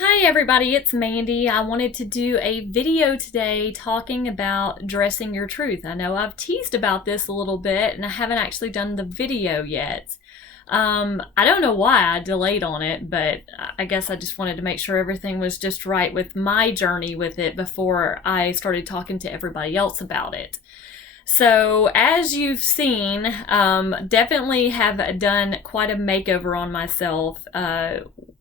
Hi everybody, it's Mandy. I wanted to do a video today talking about dressing your truth. I know I've teased about this a little bit and I haven't actually done the video yet. I don't know why I delayed on it, but I guess I just wanted to make sure everything was just right with my journey with it before I started talking to everybody else about it. So as you've seen, definitely have done quite a makeover on myself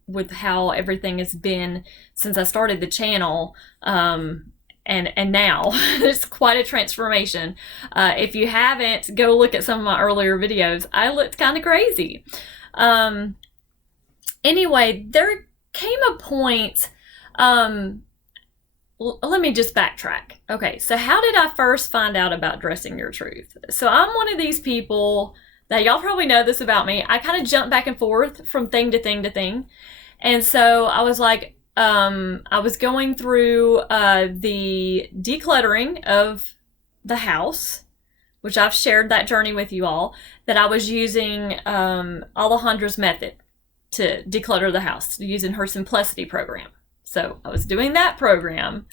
with how everything has been since I started the channel. And now it's quite a transformation. If you haven't, go look at some of my earlier videos. I looked kind of crazy. Anyway, there came a point, let me just backtrack. Okay, so how did I first find out about dressing your truth? So I'm one of these people that y'all probably know this about me. I kind of jump back and forth from thing to thing to thing. And so I was like, I was going through the decluttering of the house, which I've shared that journey with you all, that I was using Alejandra's method to declutter the house, using her simplicity program. So I was doing that program,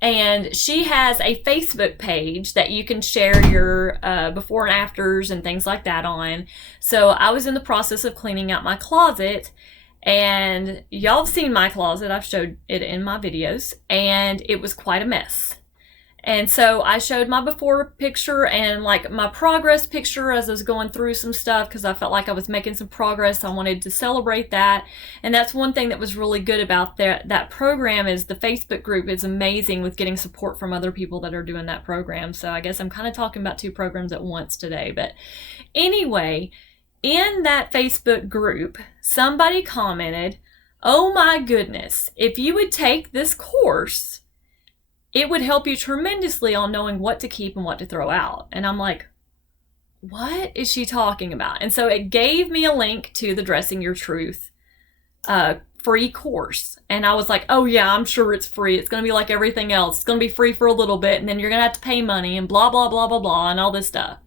and she has a Facebook page that you can share your before and afters and things like that on. So I was in the process of cleaning out my closet, and y'all have seen my closet. I've showed it in my videos, and it was quite a mess. And so I showed my before picture and like my progress picture as I was going through some stuff because I felt like I was making some progress. I wanted to celebrate that. And that's one thing that was really good about that program is the Facebook group is amazing with getting support from other people that are doing that program. So I guess I'm kind of talking about two programs at once today. But anyway, in that Facebook group, somebody commented, "Oh my goodness, if you would take this course, it would help you tremendously on knowing what to keep and what to throw out." And I'm like, what is she talking about? And so it gave me a link to the Dressing Your Truth free course. And I was like, oh yeah, I'm sure it's free. It's going to be like everything else. It's going to be free for a little bit, and then you're going to have to pay money and blah, blah, blah, blah, blah, and all this stuff.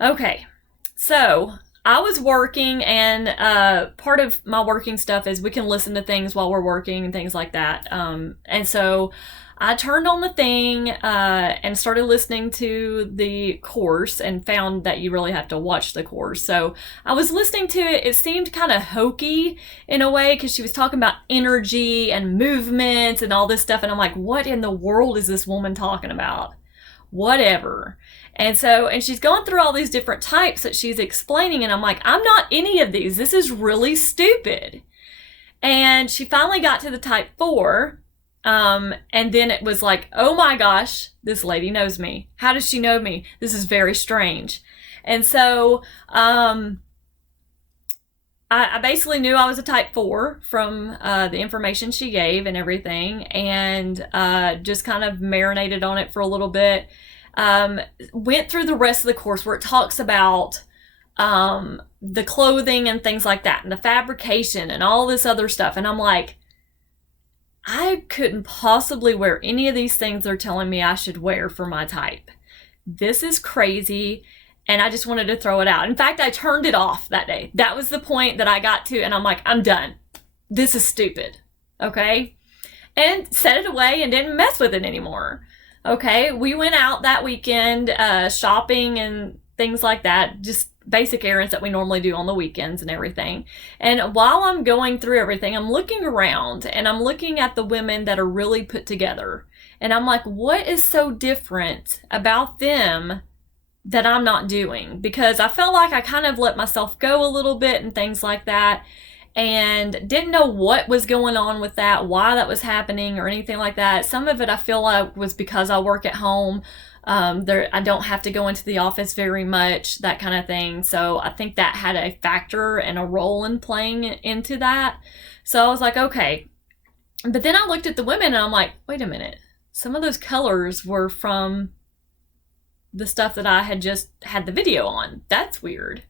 Okay, so I was working, and part of my working stuff is we can listen to things while we're working and things like that. And so I turned on the thing and started listening to the course and found that you really have to watch the course. So I was listening to it. It seemed kind of hokey in a way because she was talking about energy and movement and all this stuff. And I'm like, what in the world is this woman talking about? Whatever. And she's going through all these different types that she's explaining. And I'm like, I'm not any of these. This is really stupid. And she finally got to the type 4. And then it was like, oh my gosh, this lady knows me. How does she know me? This is very strange. And so, I basically knew I was a type 4 from, the information she gave and everything, and, just kind of marinated on it for a little bit. Went through the rest of the course where it talks about, the clothing and things like that, and the fabrication and all this other stuff. And I'm like, I couldn't possibly wear any of these things they're telling me I should wear for my type. This is crazy. And I just wanted to throw it out. In fact, I turned it off that day. That was the point that I got to, and I'm like, I'm done. This is stupid. Okay? And set it away and didn't mess with it anymore. Okay? We went out that weekend shopping and things like that. Just basic errands that we normally do on the weekends and everything. And while I'm going through everything, I'm looking around and I'm looking at the women that are really put together. And I'm like, what is so different about them that I'm not doing? Because I felt like I kind of let myself go a little bit and things like that, and didn't know what was going on with that, why that was happening or anything like that. Some of it I feel like was because I work at home. I don't have to go into the office very much, that kind of thing. So I think that had a factor and a role in playing into that. So I was like, okay. But then I looked at the women and I'm like, wait a minute. Some of those colors were from the stuff that I had just had the video on. That's weird.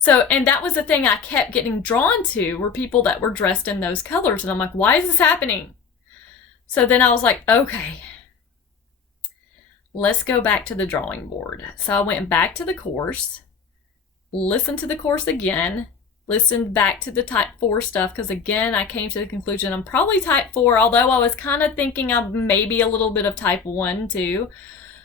So, and that was the thing I kept getting drawn to, were people that were dressed in those colors. And I'm like, why is this happening? So then I was like, okay, let's go back to the drawing board. So I went back to the course, listened to the course again, listened back to the type 4 stuff, because again, I came to the conclusion I'm probably type 4, although I was kind of thinking I'm maybe a little bit of type 1 too.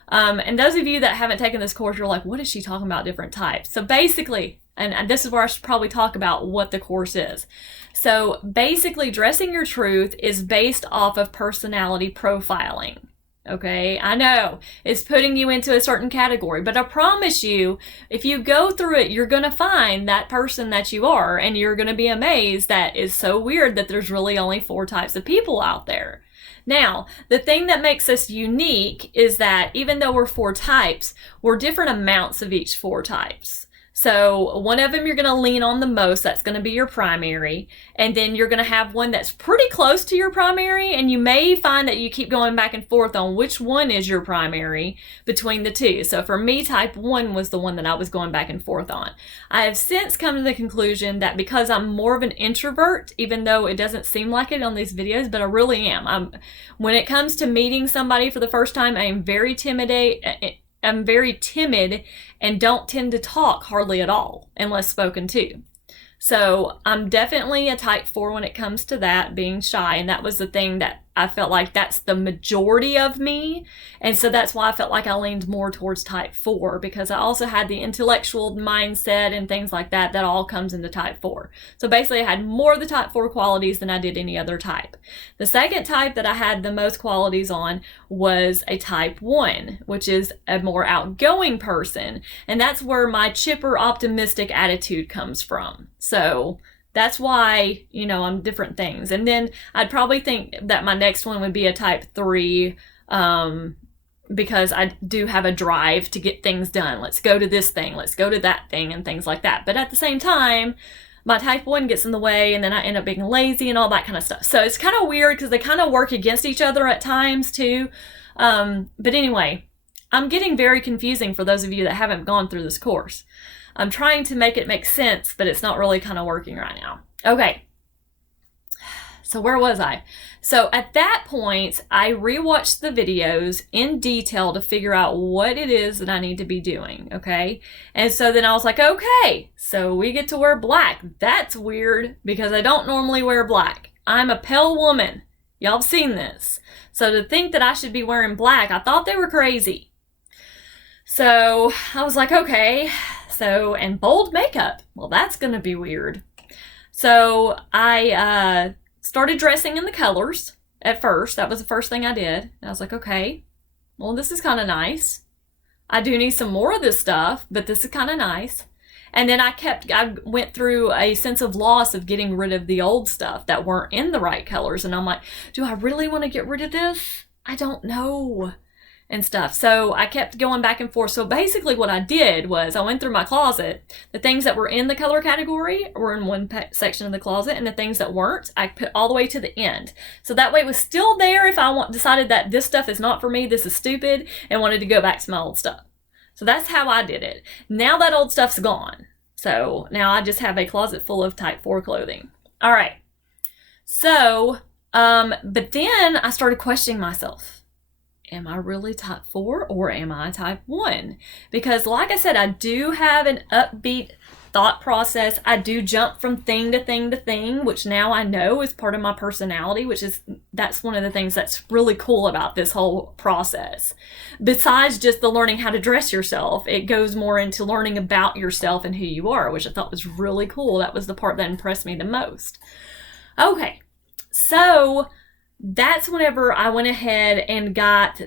And those of you that haven't taken this course, you're like, what is she talking about different types? So basically, and this is where I should probably talk about what the course is. So basically, Dressing Your Truth is based off of personality profiling. Okay, I know it's putting you into a certain category, but I promise you, if you go through it, you're going to find that person that you are, and you're going to be amazed that it's so weird that there's really only 4 types of people out there. Now, the thing that makes us unique is that even though we're 4 types, we're different amounts of each 4 types. So one of them you're going to lean on the most, that's going to be your primary, and then you're going to have one that's pretty close to your primary, and you may find that you keep going back and forth on which one is your primary between the two. So for me, type 1 was the one that I was going back and forth on. I have since come to the conclusion that because I'm more of an introvert, even though it doesn't seem like it on these videos, but I really am. When it comes to meeting somebody for the first time, I'm very timid and don't tend to talk hardly at all unless spoken to. So I'm definitely a type 4 when it comes to that, being shy. And that was the thing that I felt like that's the majority of me. And so that's why I felt like I leaned more towards type 4, because I also had the intellectual mindset and things like that. That all comes into type 4. So basically I had more of the type 4 qualities than I did any other type. The second type that I had the most qualities on was a type 1, which is a more outgoing person. And that's where my chipper, optimistic attitude comes from. So that's why, I'm different things. And then I'd probably think that my next one would be a type 3, because I do have a drive to get things done. Let's go to this thing, let's go to that thing, and things like that. But at the same time, my type 1 gets in the way, and then I end up being lazy and all that kind of stuff. So it's kind of weird because they kind of work against each other at times too. But anyway, I'm getting very confusing for those of you that haven't gone through this course. I'm trying to make it make sense, but it's not really kind of working right now. Okay. So where was I? So at that point, I rewatched the videos in detail to figure out what it is that I need to be doing. Okay. And so then I was like, okay, so we get to wear black. That's weird because I don't normally wear black. I'm a pale woman. Y'all have seen this. So to think that I should be wearing black, I thought they were crazy. So I was like, okay. So, and bold makeup. Well, that's going to be weird. So I started dressing in the colors at first. That was the first thing I did. And I was like, okay, well, this is kind of nice. I do need some more of this stuff, but this is kind of nice. And then I went through a sense of loss of getting rid of the old stuff that weren't in the right colors. And I'm like, do I really want to get rid of this? I don't know. And stuff. So I kept going back and forth. So basically what I did was I went through my closet. The things that were in the color category were in one section of the closet, and the things that weren't, I put all the way to the end. So that way it was still there if I decided that this stuff is not for me, this is stupid, and wanted to go back to my old stuff. So that's how I did it. Now that old stuff's gone. So now I just have a closet full of type 4 clothing. All right. So, but then I started questioning myself. Am I really type 4 or am I type 1? Because like I said, I do have an upbeat thought process. I do jump from thing to thing to thing, which now I know is part of my personality, that's one of the things that's really cool about this whole process. Besides just the learning how to dress yourself, it goes more into learning about yourself and who you are, which I thought was really cool. That was the part that impressed me the most. Okay, so that's whenever I went ahead and got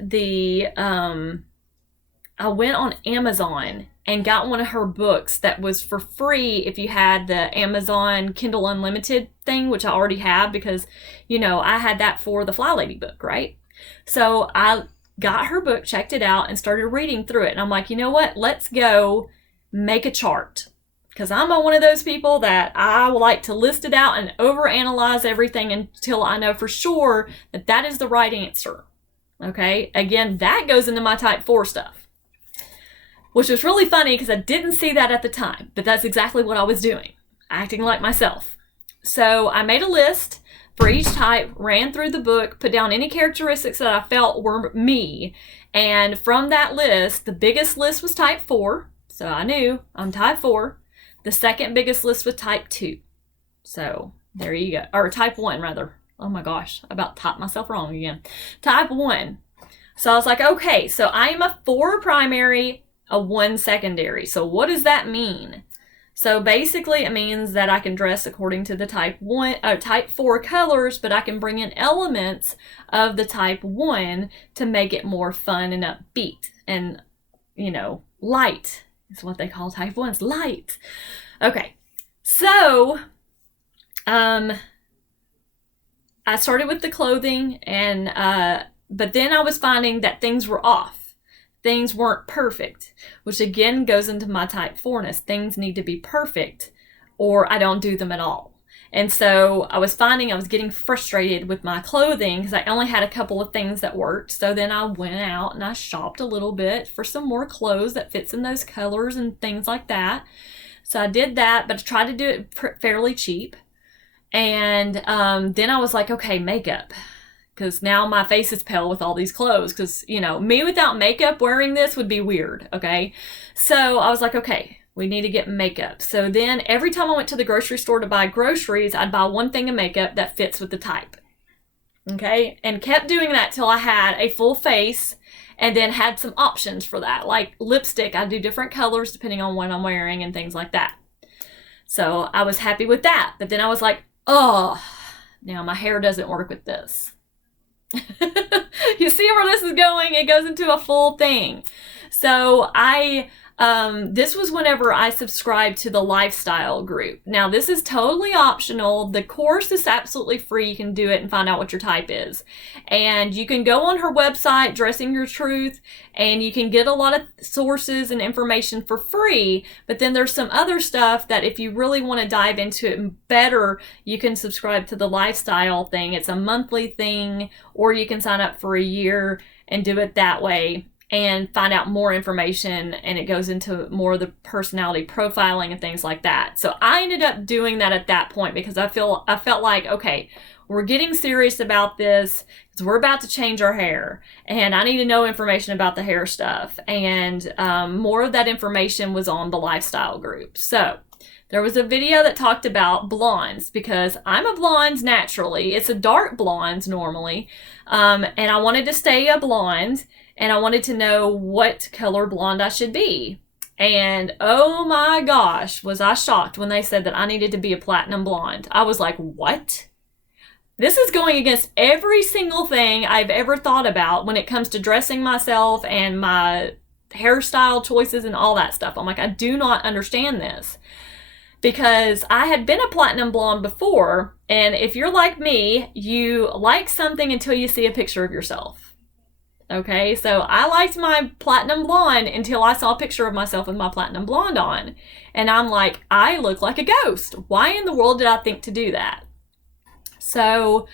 I went on Amazon and got one of her books that was for free if you had the Amazon Kindle Unlimited thing, which I already have because, I had that for the Fly Lady book, right? So I got her book, checked it out, and started reading through it. And I'm like, you know what? Let's go make a chart. Because I'm one of those people that I like to list it out and overanalyze everything until I know for sure that that is the right answer. Okay? Again, that goes into my type 4 stuff. Which was really funny because I didn't see that at the time. But that's exactly what I was doing. Acting like myself. So I made a list for each type, ran through the book, put down any characteristics that I felt were me. And from that list, the biggest list was type 4. So I knew I'm type 4. The second biggest list was type 2. So there you go. Or type 1, rather. Oh my gosh, I about typed myself wrong again. Type 1. So I was like, okay, so I am a 4 primary, a 1 secondary. So what does that mean? So basically it means that I can dress according to the type 4 colors, but I can bring in elements of the type 1 to make it more fun and upbeat and, light is what they call type 1s, light. Okay, so I started with the clothing, but then I was finding that things were off. Things weren't perfect, which again goes into my type 4-ness. Things need to be perfect or I don't do them at all. And so I was finding I was getting frustrated with my clothing because I only had a couple of things that worked. So then I went out and I shopped a little bit for some more clothes that fits in those colors and things like that. So I did that, but I tried to do it fairly cheap. And then I was like, okay, makeup. Because now my face is pale with all these clothes. Because, me without makeup wearing this would be weird, okay? So I was like, okay, we need to get makeup. So then every time I went to the grocery store to buy groceries, I'd buy one thing of makeup that fits with the type. Okay? And kept doing that till I had a full face and then had some options for that. Like lipstick, I do different colors depending on what I'm wearing and things like that. So I was happy with that. But then I was like, oh, now my hair doesn't work with this. You see where this is going? It goes into a full thing. So this was whenever I subscribed to the lifestyle group. Now this is totally optional. The course is absolutely free. You can do it and find out what your type is. And you can go on her website, Dressing Your Truth, and you can get a lot of sources and information for free. But then there's some other stuff that if you really want to dive into it better, you can subscribe to the lifestyle thing. It's a monthly thing, or you can sign up for a year and do it that way and find out more information, and it goes into more of the personality profiling and things like that. So I ended up doing that at that point because I felt like, okay, we're getting serious about this because we're about to change our hair and I need to know information about the hair stuff. And more of that information was on the lifestyle group. So there was a video that talked about blondes because I'm a blonde naturally. It's a dark blonde normally. And I wanted to stay a blonde. And I wanted to know what color blonde I should be. And oh my gosh, was I shocked when they said that I needed to be a platinum blonde. I was like, what? This is going against every single thing I've ever thought about when it comes to dressing myself and my hairstyle choices and all that stuff. I'm like, I do not understand this. Because I had been a platinum blonde before, and if you're like me, you like something until you see a picture of yourself. Okay, so I liked my platinum blonde until I saw a picture of myself with my platinum blonde on. And I'm like, I look like a ghost. Why in the world did I think to do that? So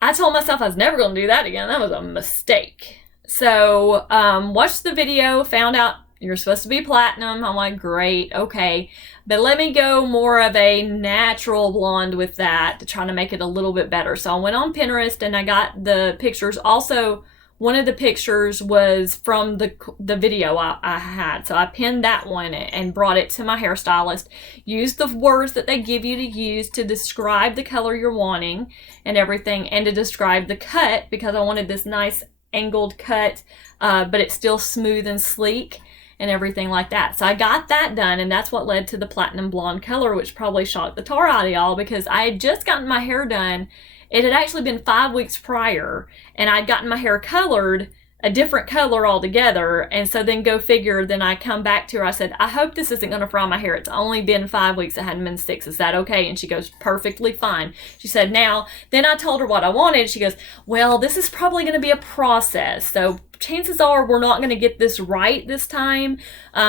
I told myself I was never going to do that again. That was a mistake. So watched the video, found out you're supposed to be platinum. I'm like, great, okay. But let me go more of a natural blonde with that to try to make it a little bit better. So I went on Pinterest and I got the pictures. Also, one of the pictures was from the video I had. So I pinned that one and brought it to my hairstylist. Used the words that they give you to use to describe the color you're wanting and everything, and to describe the cut because I wanted this nice angled cut, but it's still smooth and sleek and everything like that. So I got that done, and that's what led to the platinum blonde color, which probably shocked the tar out of y'all because I had just gotten my hair done. It had actually been 5 weeks prior, and I'd gotten my hair colored a different color altogether. And so then go figure, then I come back to her. I said, I hope this isn't going to fry my hair. It's only been 5 weeks. It hadn't been 6. Is that okay? And she goes, perfectly fine. She said, now, then I told her what I wanted. She goes, well, this is probably going to be a process. So chances are we're not going to get this right this time.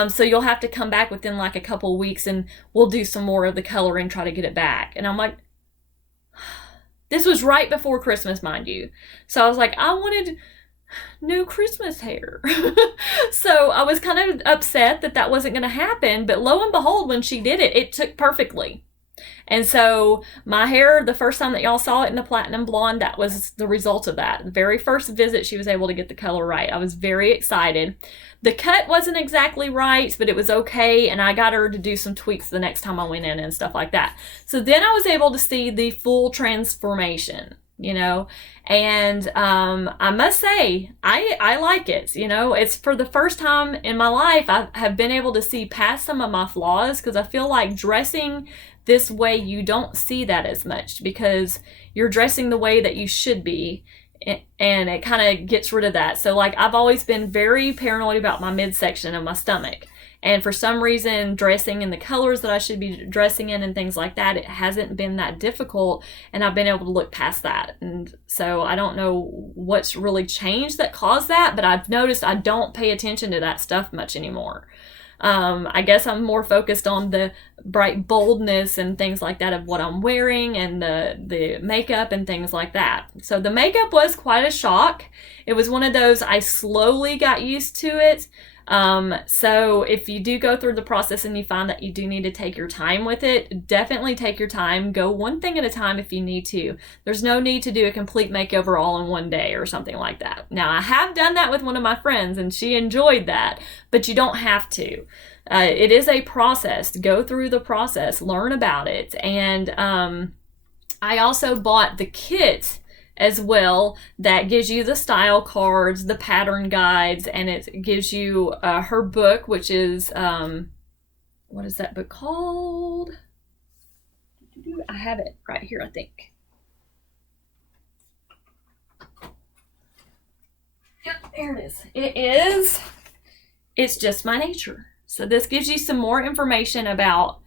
So you'll have to come back within like a couple of weeks and we'll do some more of the color and try to get it back. And I'm like, this was right before Christmas, mind you. So I was like, I wanted new Christmas hair. So I was kind of upset that that wasn't going to happen. But lo and behold, when she did it, it took perfectly. And so my hair, the first time that y'all saw it in the platinum blonde, that was the result of that. The very first visit, she was able to get the color right. I was very excited. The cut wasn't exactly right, but it was okay, and I got her to do some tweaks the next time I went in and stuff like that. So then I was able to see the full transformation, you know, and I must say, I like it. You know, it's for the first time in my life I have been able to see past some of my flaws, because I feel like dressing this way, you don't see that as much because you're dressing the way that you should be, and it kind of gets rid of that. So like, I've always been very paranoid about my midsection of my stomach, and for some reason dressing in the colors that I should be dressing in and things like that, it hasn't been that difficult, and I've been able to look past that. And so I don't know what's really changed that caused that, but I've noticed I don't pay attention to that stuff much anymore. I guess I'm more focused on the bright boldness and things like that of what I'm wearing, and the makeup and things like that. So the makeup was quite a shock. It was one of those, I slowly got used to it. So if you do go through the process and you find that you do need to take your time with it, definitely take your time. Go one thing at a time if you need to. There's no need to do a complete makeover all in one day or something like that. Now, I have done that with one of my friends and she enjoyed that, but you don't have to. It is a process. Go through the process, learn about it. And I also bought the kit as well that gives you the style cards, the pattern guides, and it gives you her book, which is, what is that book called? I have it right here, I think. Yep, there it is. It's Just My Nature. So this gives you some more information about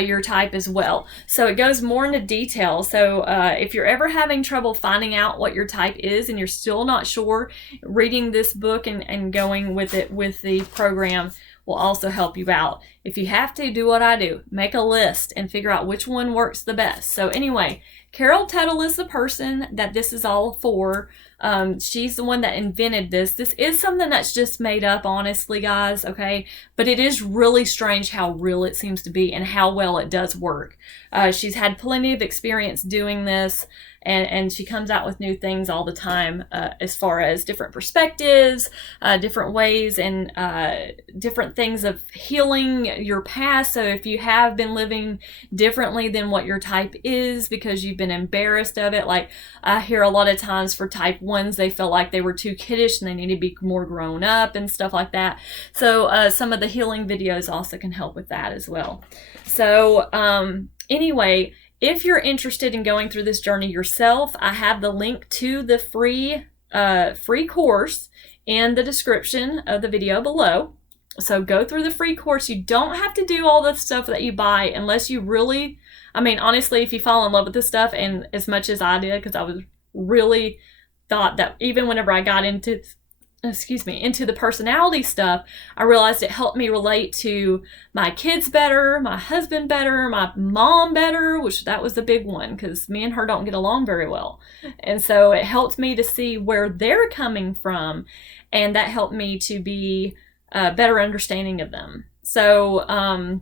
your type as well. So it goes more into detail. So if you're ever having trouble finding out what your type is and you're still not sure, reading this book and going with it with the program will also help you out. If you have to, do what I do. Make a list and figure out which one works the best. So anyway, Carol Tuttle is the person that this is all for. She's the one that invented this. This is something that's just made up, honestly, guys, okay? But it is really strange how real it seems to be and how well it does work. She's had plenty of experience doing this, and she comes out with new things all the time as far as different perspectives, different ways, and different things of healing your past. So if you have been living differently than what your type is because you've been embarrassed of it, like I hear a lot of times for type 1s, they felt like they were too kiddish and they need to be more grown up and stuff like that. So some of the healing videos also can help with that as well. So anyway, if you're interested in going through this journey yourself, I have the link to the free course in the description of the video below. So go through the free course. You don't have to do all the stuff that you buy unless you really, I mean, honestly, if you fall in love with this stuff, and as much as I did, because I was really thought that even whenever I got into the personality stuff, I realized it helped me relate to my kids better, my husband better, my mom better, which that was the big one because me and her don't get along very well. And so it helped me to see where they're coming from, and that helped me to be a better understanding of them. So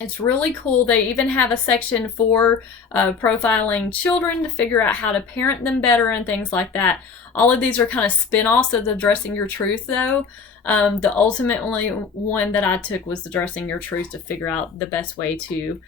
it's really cool. They even have a section for profiling children to figure out how to parent them better and things like that. All of these are kind of spin-offs of the Dressing Your Truth, though. The ultimately one that I took was the Dressing Your Truth to figure out the best way to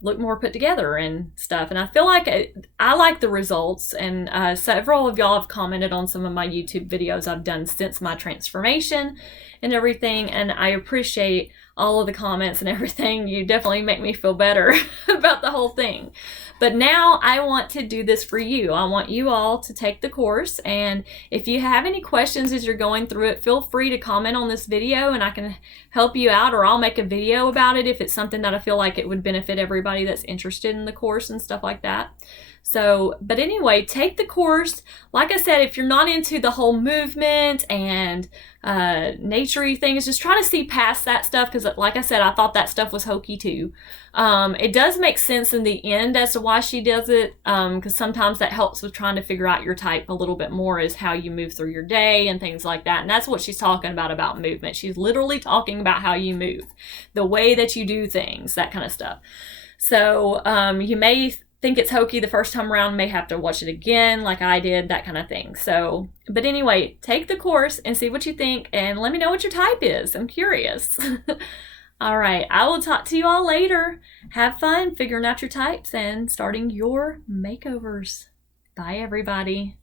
look more put together and stuff. And I feel like I like the results, and several of y'all have commented on some of my YouTube videos I've done since my transformation and everything, and I appreciate all of the comments and everything. You definitely make me feel better about the whole thing. But now I want to do this for you. I want you all to take the course, and if you have any questions as you're going through it, feel free to comment on this video and I can help you out, or I'll make a video about it if it's something that I feel like it would benefit everybody that's interested in the course and stuff like that. So, but anyway, take the course. Like I said, if you're not into the whole movement and nature-y things, just try to see past that stuff, because like I said, I thought that stuff was hokey too. It does make sense in the end as to why she does it, because sometimes that helps with trying to figure out your type a little bit more, is how you move through your day and things like that. And that's what she's talking about movement. She's literally talking about how you move, the way that you do things, that kind of stuff. So you may think it's hokey the first time around, may have to watch it again like I did, that kind of thing. So, but anyway, take the course and see what you think and let me know what your type is. I'm curious. All right, I will talk to you all later. Have fun figuring out your types and starting your makeovers. Bye, everybody.